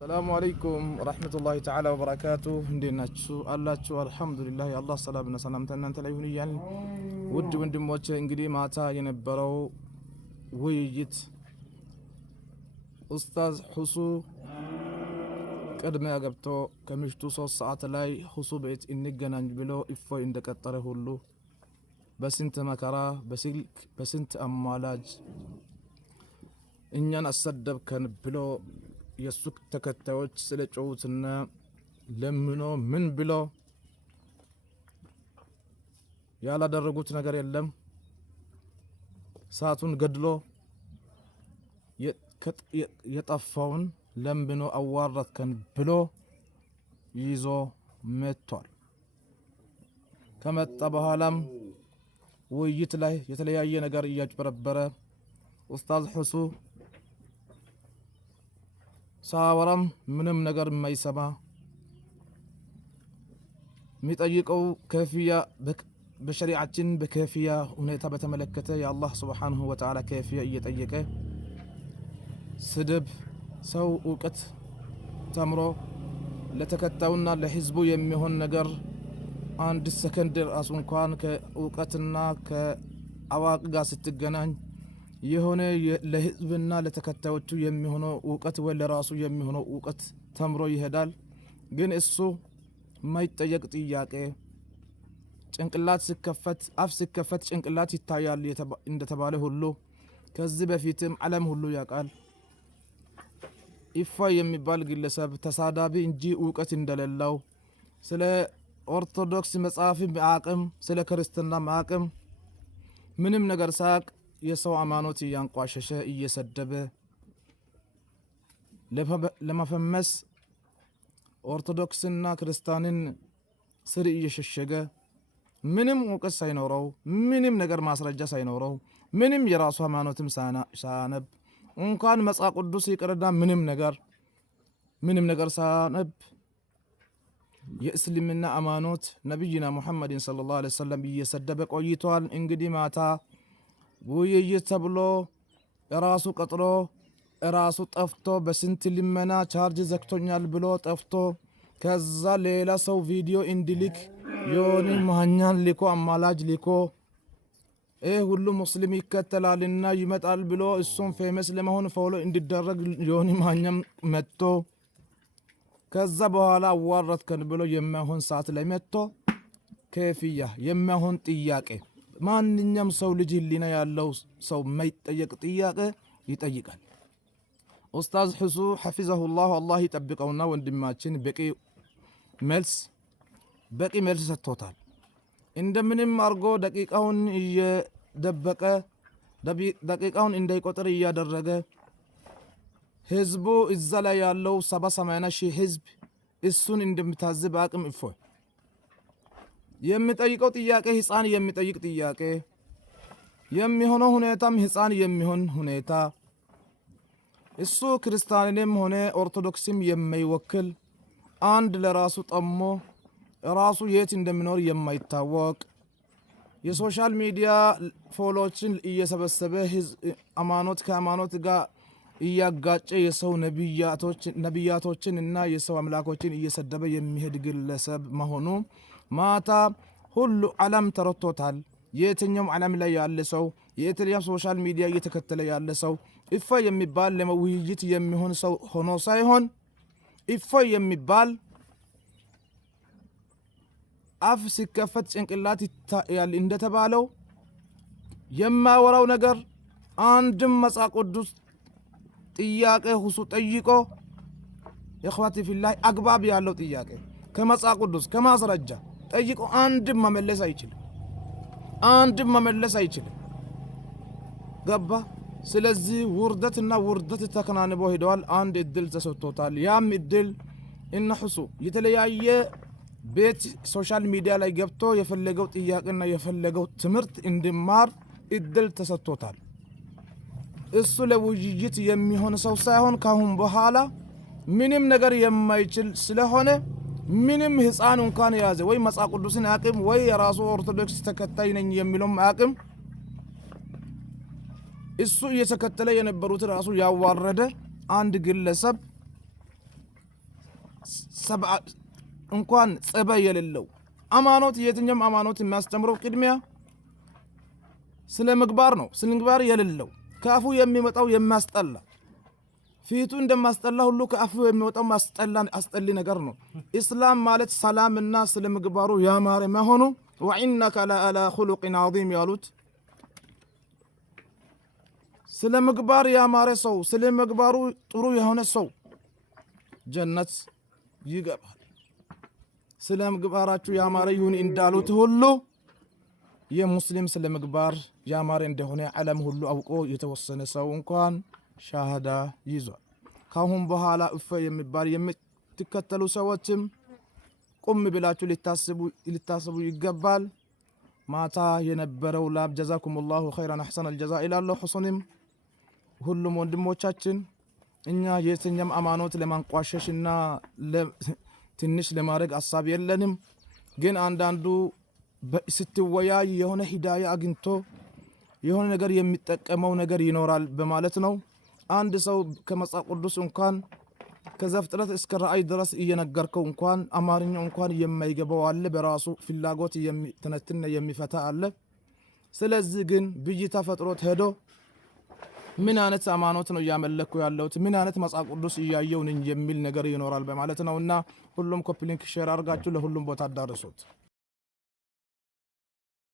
السلام عليكم ورحمة الله تعالى وبركاته هنديناتشو አላችሁ አልহামዱሊላህ የአላህ ሰላምና ሰላምታ እናንተ ላይ ይሁን እያልን ውድ ወንድሞቼ እንግዲህ ማታ የነበረው ውይይት ኡስታዝ ሁሱ ቅድሚያ ገብቶ ከምሽቱ 3 ሰዓት ላይ ሁሱ ቤት እንገናኝ ብሎ እፎይ እንደቀጠረ ሁሉ በስንት መከራ በስልክ በስንት አማላጅ እኛን አሰደብከን ብሎ የሱክ ተከታዮች ስለ ጨውትና ለምኖ ምን ብሎ ያላደረጉት ነገር የለም። ሰዓቱን ገድሎ የጠፋውን ለምኖ አዋረድከን ብሎ ይዞ መጥቷል። ከመጣ በኋላም ውይይት ላይ የተለያየ ነገር እያጭበረበረ ኡስታዝ ሁሱ ሳወራም ምንም ነገር የማይሰማ የሚጠይቀው ከፊያ በሸሪዓችን በከፊያ ሁኔታ በተመለከተ የአላህ ስብሓንሁ ወተዓላ ከፊያ እየጠየቀ ስድብ ሰው እውቀት ተምሮ ለተከታዩና ለህዝቡ የሚሆን ነገር አንድ ሰከንድ ራሱ እንኳን ከእውቀትና ከአዋቂ ጋር ስትገናኝ የሆነ ለህዝብና ለተከታዮቹ የሚሆነው እውቀት ወይ ለራሱ የሚሆነው እውቀት ተምሮ ይሄዳል። ግን እሱ የማይጠየቅ ጥያቄ ጭንቅላት ሲከፈት አፍ ሲከፈት ጭንቅላት ይታያል እንደተባለ ሁሉ ከዚህ በፊትም ዓለም ሁሉ ያውቃል። ኢፋይ የሚባል ግለሰብ ተሳዳቢ እንጂ እውቀት እንደሌለው ስለ ኦርቶዶክስ መጽሐፍ ማዕቅም ስለ ክርስትና ማዕቅም ምንም ነገር ሳያውቅ የሰው ሃይማኖት እያንቋሸሸ እየሰደበ ለመፈመስ ኦርቶዶክስና ክርስቲያንን ስር እየሸሸገ ምንም እውቀት ሳይኖረው ምንም ነገር ማስረጃ ሳይኖረው ምንም የራሱ ሃይማኖትም ሳያነብ እንኳን መጽሐፍ ቅዱስ ይቅርና ምንም ነገር ሳያነብ የእስልምና ሃይማኖት ነብይና ሙሐመድን ሰለላሁ ዐለይሂ ወሰለም እየሰደበ ቆይቷል። እንግዲህ ማታ ውይይት ተብሎ ራሱ ቀጥሮ ራሱ ጠፍቶ በስንት ልመና ቻርጅ ዘግቶኛል ብሎ ጠፍቶ ከዛ ሌላ ሰው ቪዲዮ እንዲልክ ዮኒ ማኛን ሊኮ አማላጅ ሊኮ ሁሉ ሙስሊም ይከተላልና ይመጣል ብሎ እሱም ፌመስ ለመሆን ፎሎ እንዲደረግ ዮኒ ማኛም መጥቶ ከዛ በኋላ አዋረድከን ብሎ የማይሆን ሰዓት ላይ መጥቶ ከፊያ የማይሆን ጥያቄ ማንኛውም ሰው ልጅ ህሊና ያለው ሰው የማይጠየቅ ጥያቄ ይጠይቃል። ኡስታዝ ሁሱ ሐፊዘሁላህ አላህ ይጠብቀውና ወንድማችን በቂ መልስ ሰጥቶታል። እንደምንም አርጎ ደቂቃውን እየደበቀ ደቂቃውን እንዳይቆጥር እያደረገ ህዝቡ እዛ ላይ ያለው 70-80 ሺህ ህዝብ እሱን እንደምታዝብ አቅም እፎይ የሚጠይቀው ጥያቄ ህፃን የሚጠይቅ ጥያቄ የሚሆነው ሁኔታም ህፃን የሚሆን ሁኔታ እሱ ክርስቲያንም ሆነ ኦርቶዶክስም የማይወክል አንድ ለራሱ ጠሞ ራሱ የት እንደሚኖር የማይታወቅ የሶሻል ሚዲያ ፎሎዎችን እየሰበሰበ ሃይማኖት ከሃይማኖት ጋር እያጋጨ የሰው ነቢያቶችን እና የሰው አምላኮችን እየሰደበ የሚሄድ ግለሰብ መሆኑ ማታ ሁሉ ዓለም ተረቶታል። የትኛውም ዓለም ላይ ያለ ሰው የትኛው ሶሻል ሚዲያ እየተከተለ ያለ ሰው ኢፋይ የሚባል ለውይይት የሚሆን ሰው ሆኖ ሳይሆን ኢፋይ የሚባል አፍ ሲከፈት ጭንቅላት ይታያል እንደተባለው የማወራው ነገር አንድም መጽሐፍ ቅዱስ ጥያቄ ሁሱ ጠይቆ ኢኽዋቲ ፊላህ አግባብ ያለው ጥያቄ ከመጽሐፍ ቅዱስ ከማስረጃ ጠይቆ አንድም መመለስ አይችልም። ገባ። ስለዚህ ውርደትና ውርደት ተከናንቦ ሄደዋል። አንድ እድል ተሰጥቶታል። ያም እድል እነ ሁሱ የተለያየ ቤት ሶሻል ሚዲያ ላይ ገብቶ የፈለገው ጥያቄና የፈለገው ትምህርት እንዲማር እድል ተሰጥቶታል። እሱ ለውይይት የሚሆን ሰው ሳይሆን ካሁን በኋላ ምንም ነገር የማይችል ስለሆነ ምንም ህፃን እንኳን ያዘ ወይ መጽሐፍ ቅዱስን አቅም ወይ የራሱ ኦርቶዶክስ ተከታይ ነኝ የሚለው አቅም እሱ እየተከተለ የነበሩት ራሱ ያዋረደ አንድ ግለሰብ እንኳን ጸባይ የሌለው አማኖት የትኛውም አማኖት የሚያስተምረው ቅድሚያ ስለ ምግባር ነው። ስለ ምግባር የሌለው ከአፉ የሚወጣው የሚያስጠላ ፊቱ እንደማስጠላ ሁሉ ከአፉ የሚወጣው አስጠሊ ነገር ነው። ኢስላም ማለት ሰላምና ስለ ምግባሩ ያማረ መሆኑ ወኢነከ ለአላ ኹሉቅን ዐዚም ያሉት ስለ ምግባር ያማረ ሰው ስለ ምግባሩ ጥሩ የሆነ ሰው ጀነት ይገባል። ስለ ምግባራችሁ ያማረ ይሁን እንዳሉት ሁሉ የሙስሊም ስለ ምግባር ያማረ እንደሆነ ዓለም ሁሉ አውቆ የተወሰነ ሰው እንኳን ሻሃዳ ይዟል። ካሁን በኋላ እፈ የሚባል የምትከተሉ ሰዎችም ቁም ብላችሁ ሊታስቡ ይገባል። ማታ የነበረው ላብ ጀዛኩሙላሁ ኸይራን አሕሰን አልጀዛ ኢላላሁ ሁሱንም ሁሉም ወንድሞቻችን እኛ የትኛም አማኖት ለማንቋሸሽና ትንሽ ለማድረግ ሐሳብ የለንም። ግን አንዳንዱ ስትወያይ የሆነ ሂዳያ አግኝቶ የሆነ ነገር የሚጠቀመው ነገር ይኖራል በማለት ነው። አንድ ሰው ከመጽሐፍ ቅዱስ እንኳን ከዘፍጥረት እስከ ራእይ ድረስ እየነገርከው እንኳን አማርኛው እንኳን የማይገባው አለ። በራሱ ፍላጎት የሚተነትን የሚፈታ አለ። ስለዚህ ግን ብይታ ፈጥሮት ሄዶ ምን አይነት ሃይማኖት ነው እያመለኩ ያለሁት ምን አይነት መጽሐፍ ቅዱስ እያየው ነኝ የሚል ነገር ይኖራል በማለት ነውና ሁሉም ኮፒ ሊንክ ሼር አድርጋችሁ ለሁሉም ቦታ አዳርሱት።